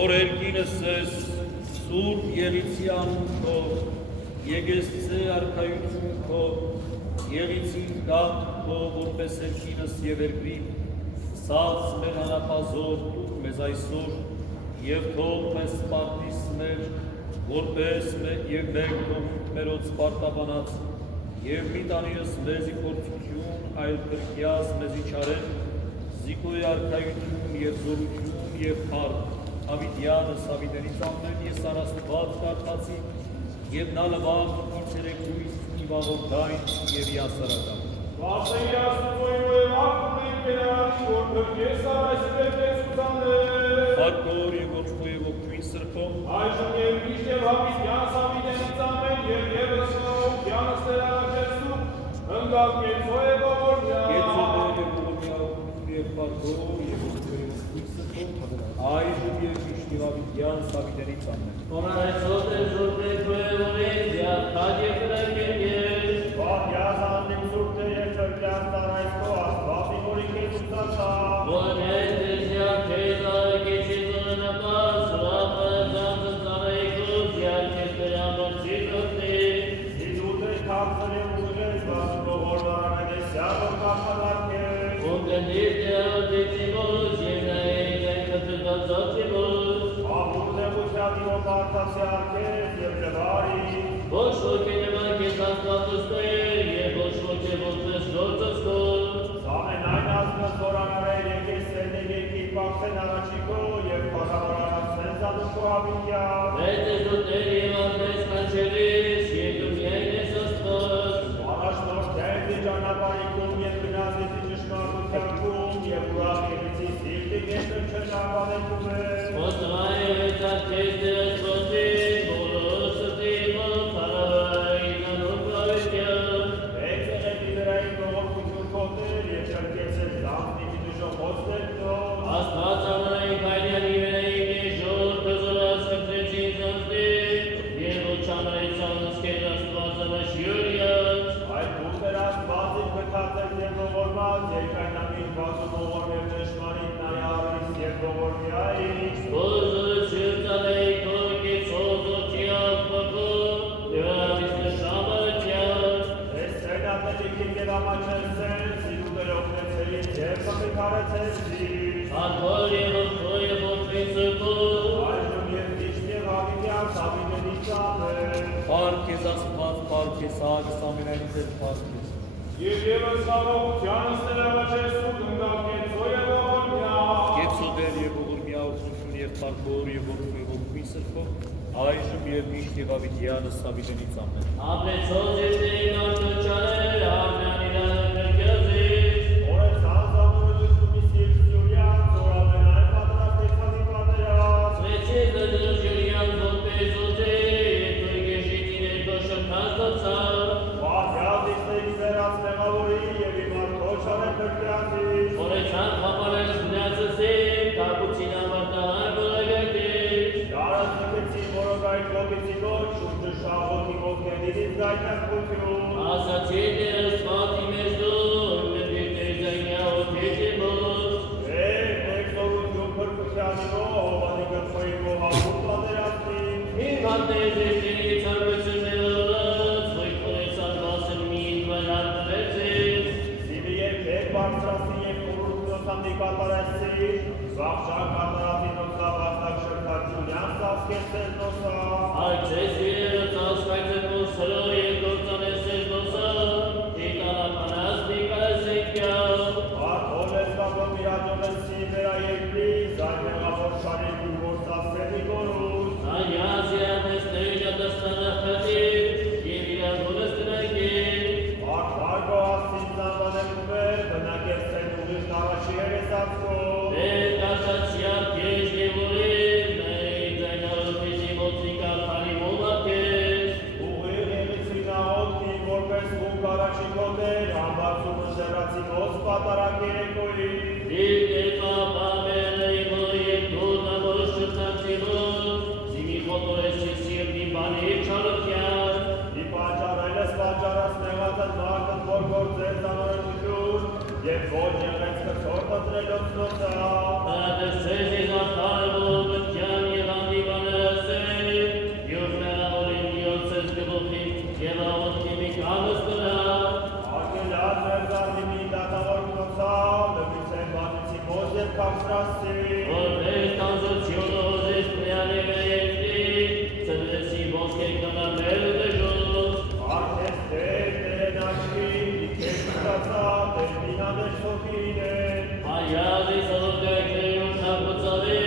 որ երկինս ես սուրբ ելիցյան քո, եկեսցե արքայություն քո, ելիցին կապ քո, որպես երկինս և երկրի, սած մեր հանապազով դուք մեզ այսօր, և թող մեզ սպարտիս մեր, որպես և մեր թող մերոց սպարտաբանած, և մի տանիրս մեզի փորձություն, այլ կրկյազ մեզի չարեն, զիկոյ արքայություն և զորություն և փառք, Ավիդյանս Ավիդենից ամեն ես արաստված կարդացի, և նա լվան ինձ երեկույս իվաղորդայն և իասարական։ Վասեն Աստծոյ և ակումեն կերարի, որ կրկես արայսպեր կես ուսաներ։ Վարկոր և ոչքո և ոգվին սրպոմ, Այժմ և միշտ և Ավիդյանս Ավիդենից ամեն և եվս Ավիդյանս տերարաջեցու, ընգավ կեցո է գողորմյա։ Կեցոներ և գողորմյա և վարկոր և ոչքո և ոգվին սրպոմ, այժմ և միշտ և Ավիդյանս Ավիդենից ամեն։ Օրայցոտ է զորտեք բոևորից, յատքատ և կրակեն ես։ Վահյազ աննիմ զուրտ է և կրկյան տարայցո, աստվածի որի կեզ ուսացա։ Որնետ ես յատքեզ արակեցի զորնապար, սուրապը ձանձը ծարայքուց, յատքեզ կրամբրցի զորտի։ Զիդուտ է կապսր և ուժես, վասն գողորմարան է սյալով կապատակ է։ Ոգնդիր դերատիցի մոս, և նայեք այն կտրտացացի մոս։ Ապուր դեղության իվով արտասի արկես և լվարի։ Ոչ ոք է նվարկես աստվածուստեր, և ոչ ոք է ոտվես գործոստոր։ Ամենայն ազգս որանարել եկես սերնեկ եկի պապսեն առաջիկո և պարավարանացեն զադուկո ավիդյա։ Մեծ է զոտներ և ատես կանչելիս, և դու միայն ես աստված։ Առաջնորդ դեպի ճանապարհիկում և գնացեցի ճշմարտությանքում և ուրախ ելիցի սիրտի կեսը չճանապարհիկում է։ Ոստղայ վեցարկես դերս ոտին, բոլոր սրտի մոտ պարավային անուկ ավետյան։ Մեծ է դիվերային գողորմություն կոտեր և կրկեցել զամնի դժոխոցներ տոն։ Աստված ամենային կայնյան իվերային եժոր կզորած կտրեցին զանձդին, և ոչ ամենայցան ուսկեր աստված անաշյորյաց։ Այդ դուքեր աստվածին կթացել և գողորմած, երկայնամին բազում ողորմ և նշմանին նայարիս և գողորմյայից։ Ոզորություն ծալեի կորկից ոզոքի աղբակով, և արավից նշամարության։ Ես սենատելիքին և ամաչեսել, սիրուդեր օգնեցելից և կպիքարեցեցի։ Ատվոր և ոտքո և ոտքին սրպով, Այժմ և միշտ և հավիդյան հավիդենից ամեն։ Փառք ես Աստված, փառք ես Ագս ամենայնից ես փառք ես։ Եվ ևս խաղողությանս ներավաչեսու գնդավ կեցո և ողորմյա։ Կեցոդեր և ողորմյա ողջություն և փառքոր և ողջույն և ողջույն սրբով, այժմ և միշտ և Ավիդյանս Ավիդենից ամեն։ ապրեցոց և դեին արտոչաներ, արմյան իրան կրկյազից։ Օրեցան զամուրելություն իսկ Սյուրյան, որ ամենայն պատրաստեցանի պատերած։ Սվեցիվ դրդրուշ յուրյան ոտպեզ ոտե, և կրկեշիցին երկո շպնած դոցավ։ Վահյազ իստեի սերած մեղավորի և իմ արտոչան է կրկյազից։ Օրեցան խապալերս գնացսին, կապուցին ամարտահան բոլագակից։ Շարս նկեցին որոգայք լոպիցի ոչ, շուրջը շաղոքի ոտքենից գայնակություն։ Ասացին դերս մատի մեզ դուր, մերգիր տեզայնյա ոտեջի մոս։ Մեկ զորություն կրկությանիվով, հովանի գծխոյի մոհապուր պատերացին։ Իմ հատեզեջերի ծարվեցուններ ոլած, ոյք կորեցան վասն մին վայլան տվեցից։ Սիվի և կետ բարձրասի և կուրուկնոսանդի կատարեցի, վաղճան կատարատի նոցավաստակ շրկարջունյան սասկեցել նոսա։ Այցես իրերը ծասկայցել մոսրո և գործանեսել նոսա, տիտանապանած դիկարեսենքյալ։ Արդոլ ես բաբը միրաջով ես սիվերա երկրի, զայնեղավոր շարիկի որսասելի գորուս։ Անյազ իրանես նեյնյա դստանա խտիր, և իրանոնես տնագիր։ Արդարգո ասին զանվանելու վեր, բնակ ես սեն ուղիշ նարաչի երեսացքով։ Դեր կաշացյալ կեզ և ուրիր, նայր ձայնարոպիզի մոտրիկա խարի մոմակեզ։ Ուղիղ եղիցրի նաղոտքի, որպես ուկ առաջի կոտեր, համբարձում ընձեռացի ոս պատարակ երեկոյի։ Իր դեպա պամերնեի մո և դուրնա մոս շրտանցի մոս, զիմի խոտորեսի սիրտի բանի չալոքյան։ Ի պատճառել ես պատճառած նեղածն մարդն, որ գործեր զանորոշություն, Եվ ոչ եղեց կցոր մտրելով ծնոցա, Ատեսես ես ախարվող բջյան և անդիվանասել, և նրավորին յոցես գբոխի և աղոտքի մի կալս կնա, արգելած վերգարդի մի դատավոր կնոցա, լվիցեն բանիցի մոզ և կավսրասի, որպես տանզոցյոնը հոզես պրյանի վեյեցի, ծնվեսի ոսկե կնամել ու դժոս, արդես դեր աշկի, իքեր կստացա, դեր մինադեր սոքիրին, Հայազի սովորկայքների ոշնակոցավի,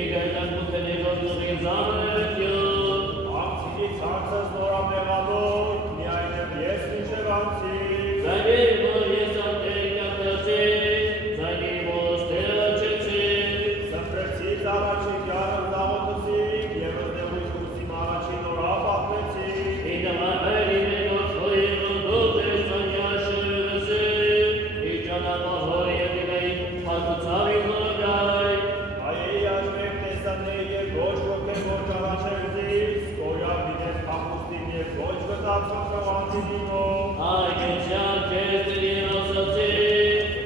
իգայտան կուտենեգոր նուղին զամրետյոն, աղցիլի ծանցս նորամեղավոր, միայն եմ ես մինչև անցի, Զայգերի որ ես ատերի կատացի, զայգերի ոստերը աչեցի, սմպրեցից առաջի գյարը զաղոտսիկ, և ըզնեղույթ կուսիմ առաջի նորա պապեցի, իդամարմերի մենոց հոյին որդոտ ես ծանյաշը իջանապահոր և դիգայի հատուցավի զորգայ, Այեի աշմեք տեսաննեի և ոչ ոքե ոչ առաջերձից, կորյալ դինես կապուստին և ոչ գտացող կվանցինիմով, Այգեցյան կեստերի ասացի,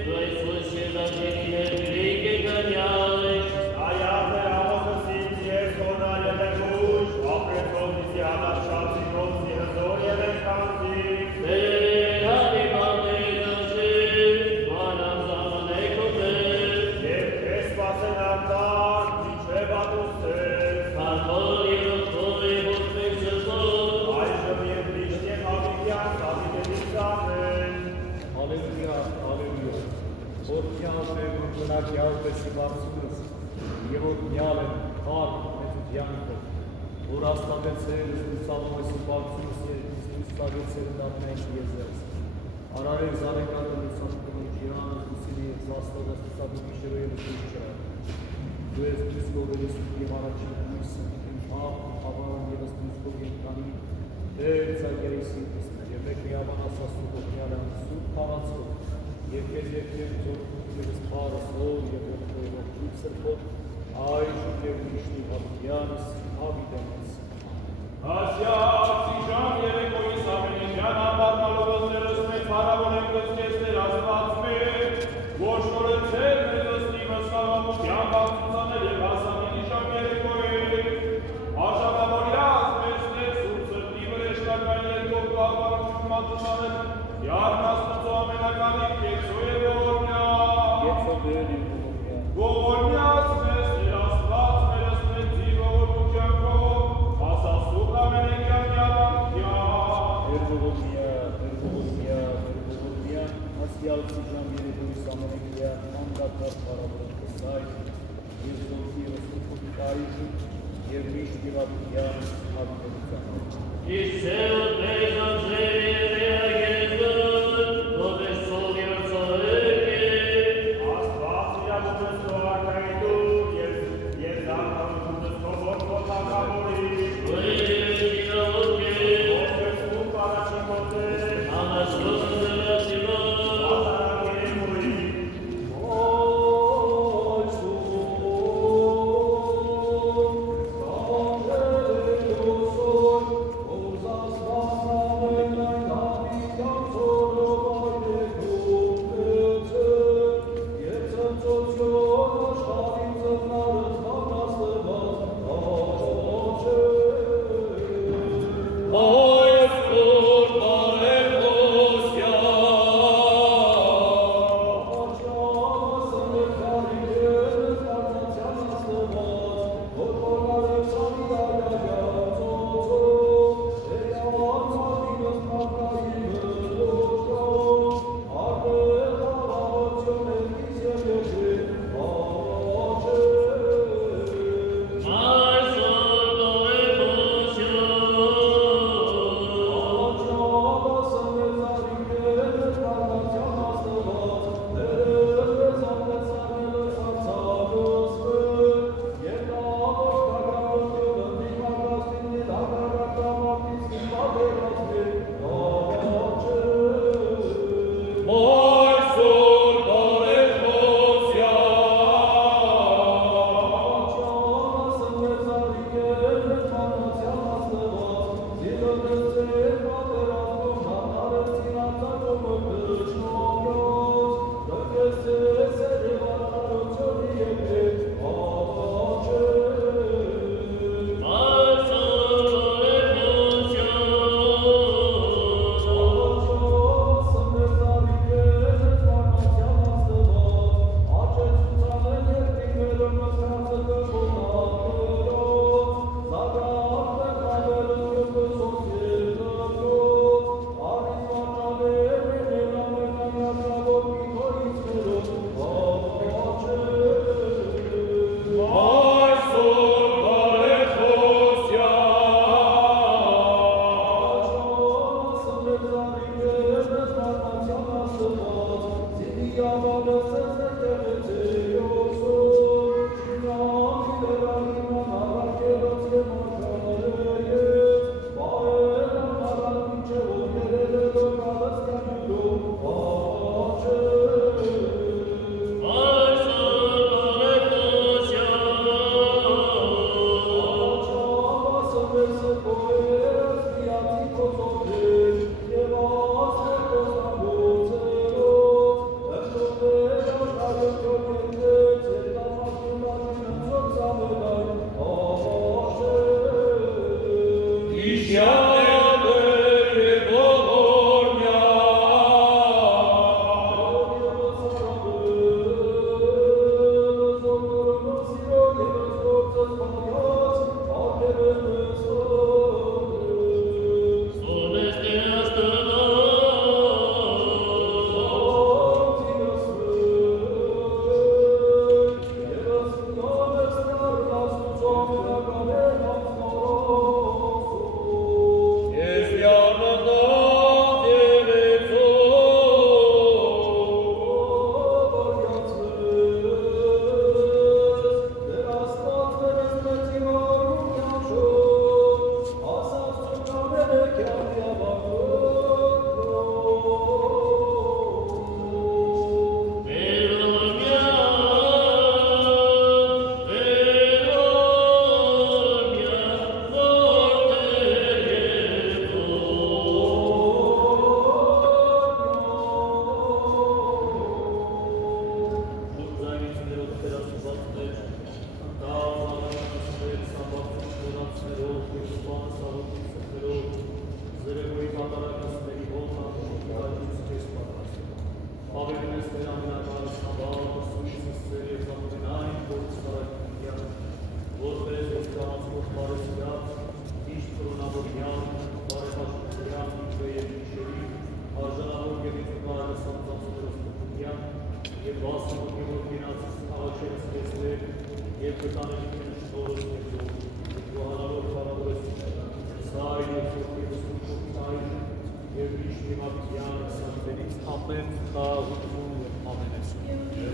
դու ես ույս եզակերի հերգրիկ է կնյալիշ, Այարդ է ամոքս ինձ ես հոնալ եմ եմ ուշ, ապրեցով նիսի հադար շացի նոց եհզոր եմ եմ կանցիկ, Տերանի բանդերի դաշի, բանամ զամանե կոտեր, և կես պասեն արտար, միջև ատուստես, Հարկոր և ոտքոր և ոտքեր սրտոր, այժմ և միշտ եմ հավիտյան, հավիտենից ծանեն, Ալելույա, ալելույա, որքյալ է մնագյալ պես իբարձունս, և որքյալ է խար մեծությանքը, որ աստագեցել զուսալով ես իբարձունս և զուսագեցել դատնենք եզես, արարել զարեկատը լուսանքունոչ իրանս ուսիլի և զաստագաս լուսանքի շրոյել ուշ չրան, դու ես դուսկով ես ուկիմ առաջին ույսը, իմ հավարան եվս դուսկով ենքանի, դեր ծագերի սինտիսներ, և մեկ միաբան ասասու որքյալ եմ սուր պարացով, և կեզ երկեր ձորքուտ եվս պարասով և որքոյով ջուր սրպոտ, այժմ և միշնի հավիտյանս, հավիտյանս։ Ասյացի ժամ երեկոյիս ամենիկյան ամարնալով ըզներս մեծ հարավոր եմ գծկեսներ աստված մեր, ոչ նորեցել մեզ ըստի վստահամության բացուցանել և հասանելի ժամ երեկոյի, արժանավորյաս մեզներ սուրբ սրտի վրեշտական երկով կաղարություն մատուցանել, յարնաստծո ամենակալիք կեցո է ողորմյաս մեզ Տեր աստված մերս մեծ ձի ողորմության կով, ասասուկ ամենեկյան Երբողորմյա, ասյալցի ժամ երեկոյիս ամենեկյան անդատար հարավոր կսայ, և զորքի ռսուխուտ այժմ, և միշտ և հավիտյանս, հավիտյանս։ Իսեոտ մեզ անձրերի և երագեզոր, ովես սով և ծորեկեր, Աստված իրավունս քո արքայդու և զարդարությունս քո որդոտ ակավորի, ովքերսում առաջի կոտեր, ատարագերի մուրի, Ո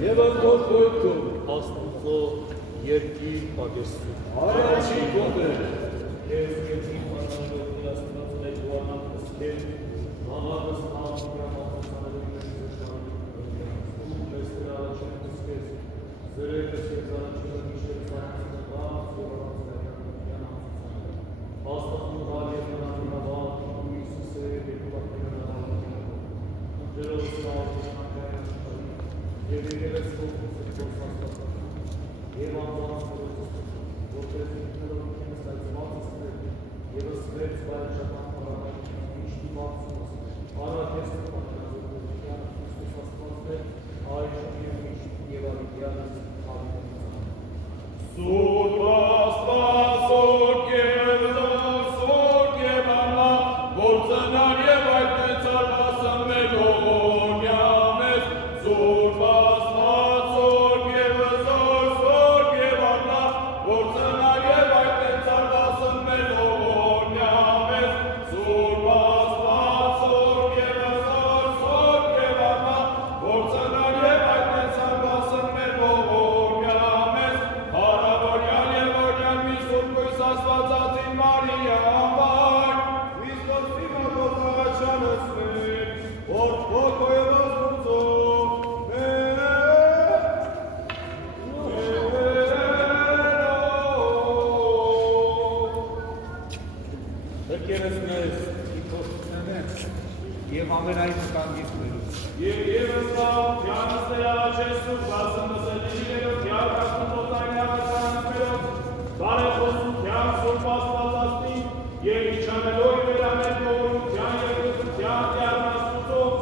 Եվ անգոր գոյքում Աստուծո երկիր պագեստում։ Արաչի գոբեր, Ես երկիր պարանջով միասնված մեր գուանան կսկեր, աղաղս աղաղրամատանալու մեզ դրարաչեն կսկեր, զրեկս և զարաչելը միշեր ծաղացնավաց և առանցնական անցուցանել։ Աստաղնու հալ և նանավատ, ու Իսուսը և եկուվակներն Ընջերով սաղ և եկեղեց ողքուս գործաստատան, և անձանց որոցստան, որպես ինքներով ինքնս այծված ասներ, և ըսվեց վայրճապան պարական միշտի բացումս, առակեստ պարանազորության, Հիսուս աստվածներ, այժմ և միշտ և արիդյանս արիդյանս։ Սուրբ Աստված, սուրբ և զոր, սուրբ և ամա, որ ծնար և այդնեցար հասան մեր ողորմյա մեզ, Սուրբ Աստված, սուրբ և զոր, սուրբ և ամա, որ ծնար և այդնեցար հասան մեր ողորմյա մեզ, Սուրբ Աստված, սուրբ և զոր, սուրբ և ամա, որ ծնար և այդնեցար հասան մեր ողորմյա մեզ, Հարավորյալ և օրյալ մի սուրբ կույս աստվածածին Մարիա համար, Քրիստոսի մատոց աղաչանացներ, որ փոքո և ազգործով հրկերս մեզ իքորդությունեն և ամենայն կանգիստներուց։ Եվ ևս լավ, թյանս ներաղաչես սուրբ բասն մսելիներով, թյարկաշն ոզայնյակականանքներով, բարեխոսության սուրբ աստվածածնին, և իչանելով վերամետ գողորության և գծության դյարնաստուծով,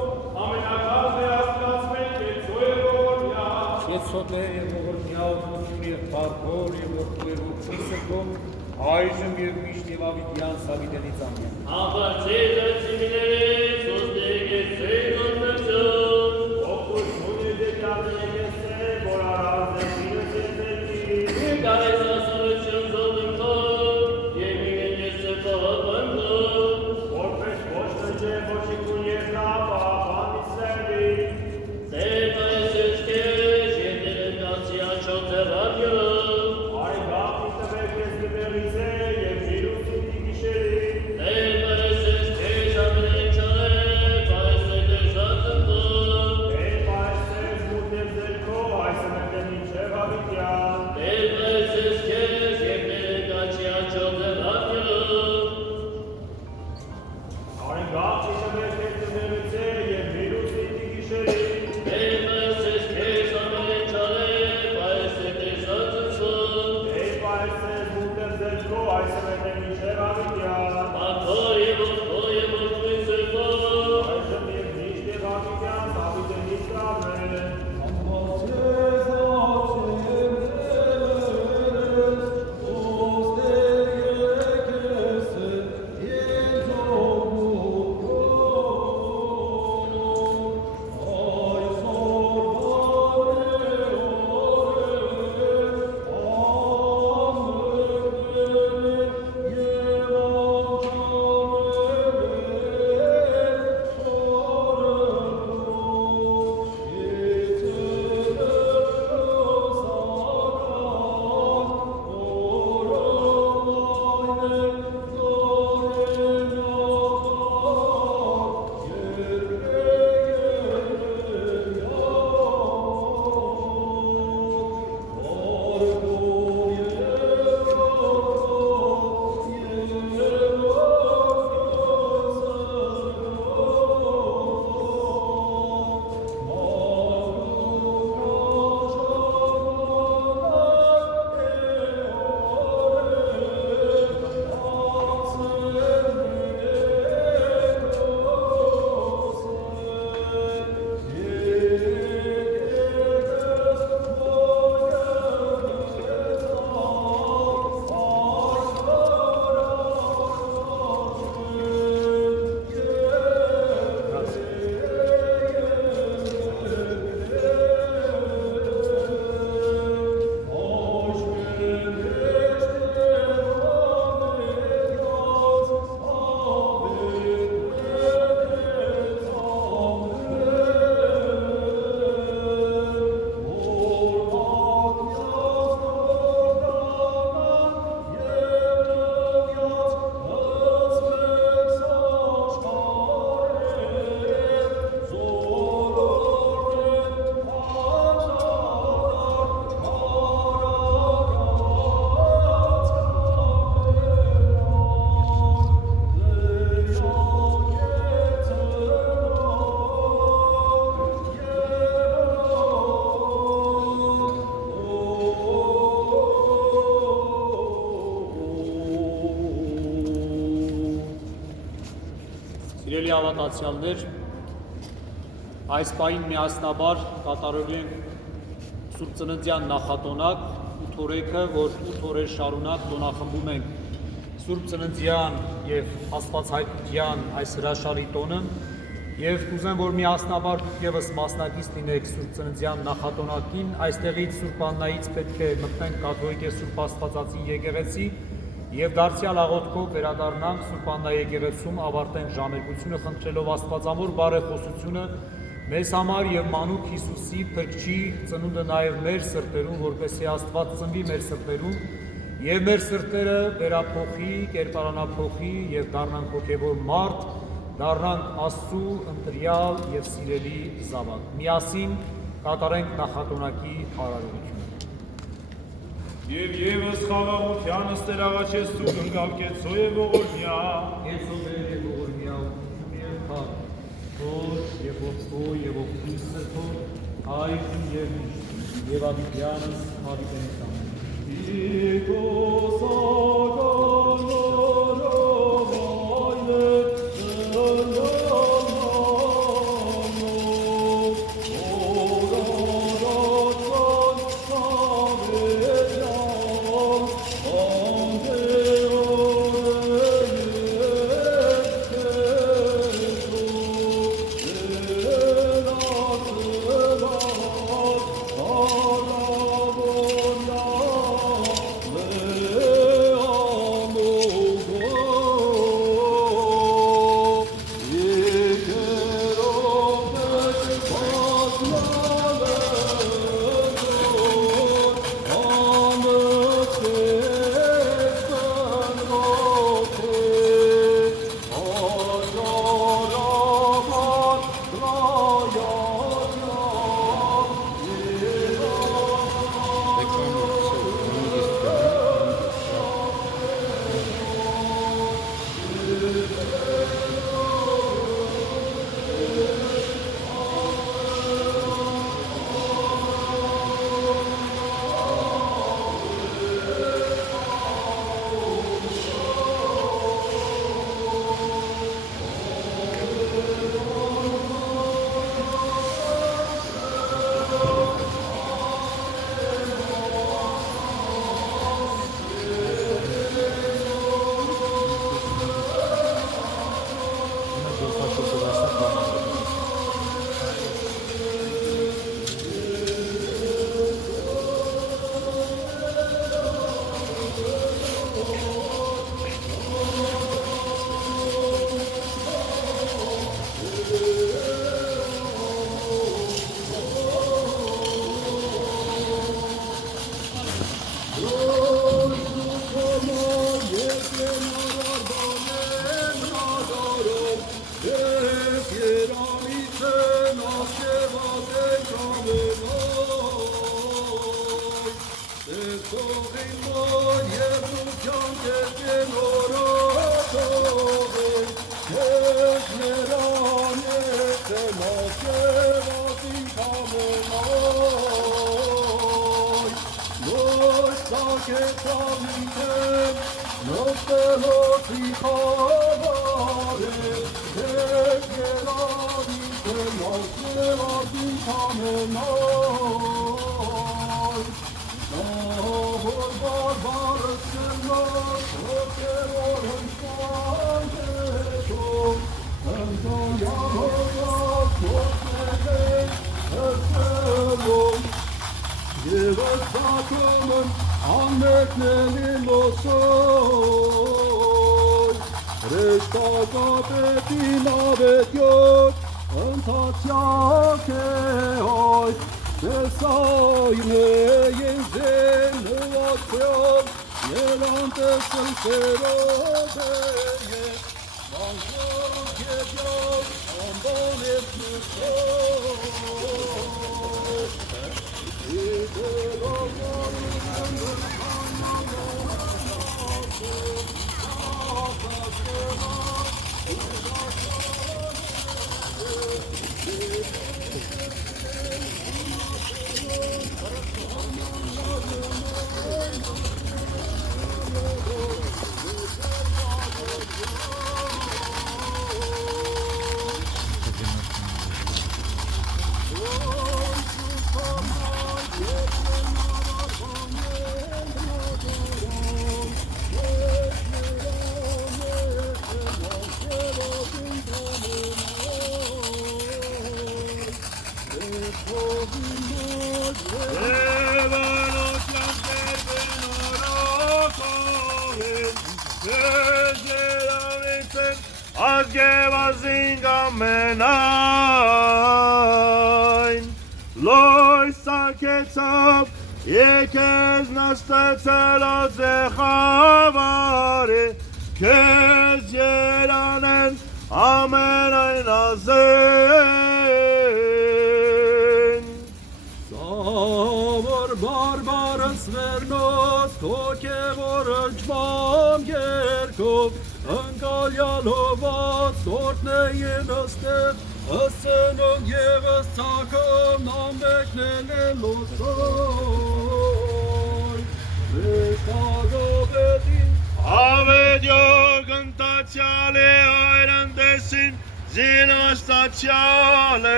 ամենակալ դերաստված մեր կեցո և գողորմյա։ Կեցոտ է և ողորմյա ողորություն և պարքոր և ողքու և ողքի սրկում, այժմ և միշտ և ավիդյան սավիդենից ամեն։ Ապարծեզ ացիմիներես, ոստեկ ես սեզ որդացում, Ողջույն և դեպյատն եկեսե, որ առանց դեպիրս և դեպիր, և կարես ասորություն զոդնքով, և մինեն ես սրտահապանքով, որպես ոչ նջե, ոչ իկուն և լապա, բանիսելի, Սեր կարես ես Ավիտյան, Տերպես ես քեզ և ներկաչի աչով ձևանյոտ, արենգաղ իշմեր քեզ է և միրուս ինտի գիշերի, Տերպես ես քեզ ամեն չալև, այս է տեսածնցոտ, Եվ պայրսես ուտեմ ձերքո, այս է մետեմ իչև Ավիտյան, Աթոր և որդո և որդույն սրբով, այժմ և միշտ և Ավիտյան, Ավիտենից կամեն, Սիրելի ավատացյալներ, այս պահին միասնաբար կատարելու ենք Սուրբ Ծննդյան նախատոնակ 8 օրեքը, որ 8 օրեր շարունակ տոնախմբում ենք Սուրբ Ծննդյան և Աստվածհայտնության այս հրաշալի տոնը և կուզեմ, որ միասնաբար ևս մասնակից լինեք Սուրբ Ծննդյան նախատոնակին, այստեղից Սուրբ Աննայից պետք է մտնենք կաթողիկ Սուրբ Աստվածածին եկեղեցի և դարձյալ աղոթքով վերադառնանք Սուրբ Աննա եկեղեցում, ավարտենք ժամերգությունը խնդրելով Աստվածամոր բարեխոսությունը մեզ համար և մանուկ Հիսուսի Փրկչի ծնունդը նաև մեր սրտերում, որպեսզի Աստված ծնվի մեր սրտերում և մեր սրտերը վերափոխի, կերպարանափոխի և դառնանք հոգևոր մարդ, դառնանք Աստծու ընտրյալ և սիրելի զավակ։ Միասին կատարենք նախատոնակի արարողությունը։ Եվ ևս խաղաղությանս Տեր աղաչեցու ընկալկեցո և ողորմյա, Եծոներ և ողորմյա ուսում և խաղ, Հոր և որդո և ողջույն սրբով, այժմ և միշտ, և Ավիտյանս Ավիտենից ամեն։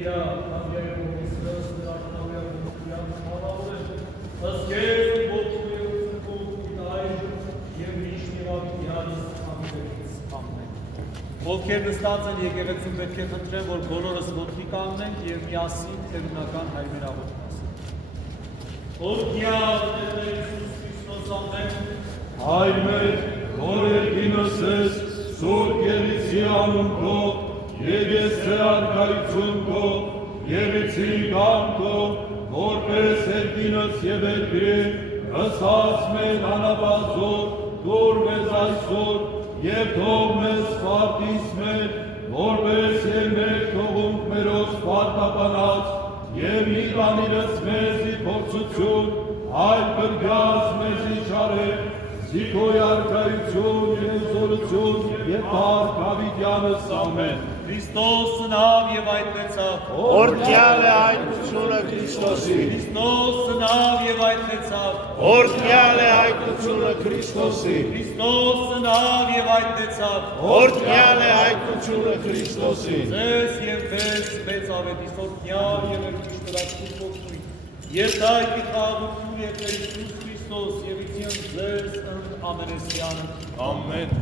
Եվրիա, Ամյայ Հովեսրս, Դրախնավյա Հովյան, Հարավեն, Ասկեզ, Ոտուև, Ծնկով, Իդայժ, և Միշնիվավիդյանից ամիվերից, ամեն։ Ովքեր նստած են եկեղեցում պետք է խնդրեմ, որ բոլորս ոտքի կանգնենք և միասին տերունական հայրմենաղոթք ասենք։ Որդյալ Տեր Հիսուս Քրիստոս ամեն, Հայր մեր, որ երկինս ես, սուրբ ելիցի անուն քո, եկեղեցի արքայություն քո, ելիցի կամ քո, որպես երկինս և երկրի, ըսած մեր անաբազոր, դուր մեզ այսօր, և թող մեզ սպարտից մեր, որպես և մեր թողունք մերոց պարտապանած, և մի բանիրս մեզի փորձություն, այլ կրկած մեզի չարեր, Զիքոյ արքայություն և զորություն և փառք Դավիթյանս ամեն։ Քրիստոս ծնավ և այդտեցավ։ Օրհնյալ է հայտնությունը Քրիստոսի։ Քրիստոս ծնավ և այդտեցավ։ Օրհնյալ է հայտնությունը Քրիստոսի։ Քրիստոս ծնավ և այդտեցավ։ Օրհնյալ է հայտնությունը Քրիստոսի։ Ձեզ և վեզ մեծ ավետիս օրհնյալ և երկիշտրացուր ողջույն։ Երթայքի խաղաղություն և Տեր Հիսուս Քրիստոս և իցին ձեզ ընդ ամենեսյանը։ Ամեն։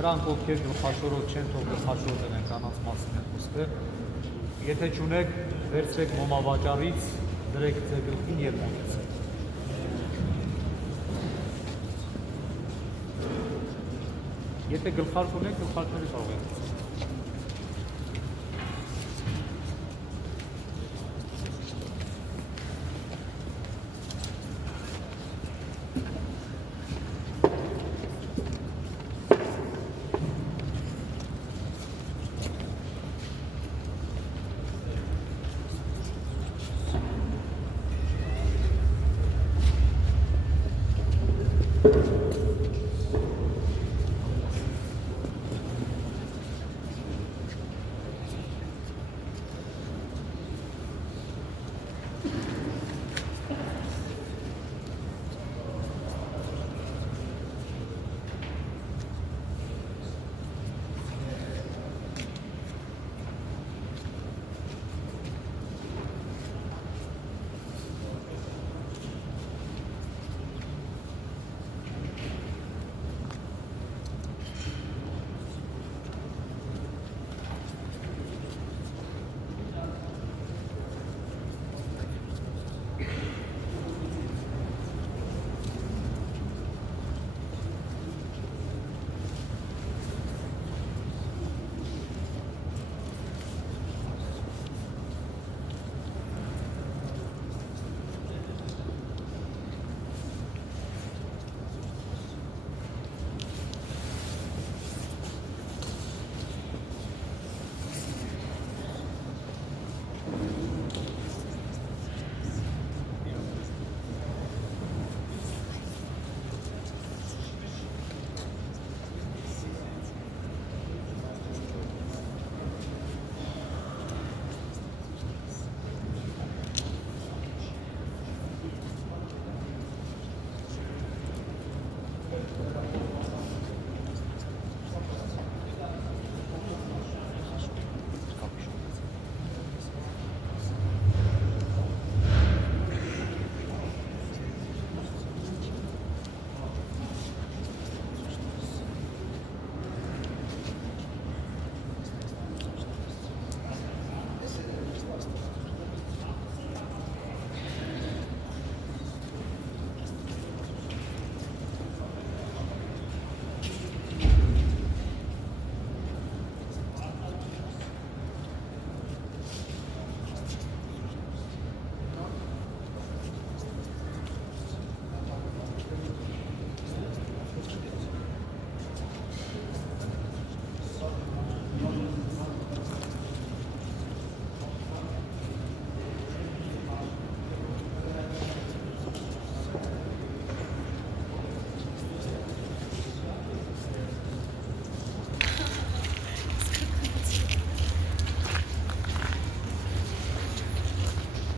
Նրանք, ովքեր գլխաշորոտ չեն, թող գլխաշորոտ են կանանց մասին է խոսքը։ Եթե չունեք, վերցրեք մոմավաճառից, դրեք ձեր գլխին և մոտեցեք։ Եթե գլխարկ ունեք, գլխարկները կարող եք։ Thank you.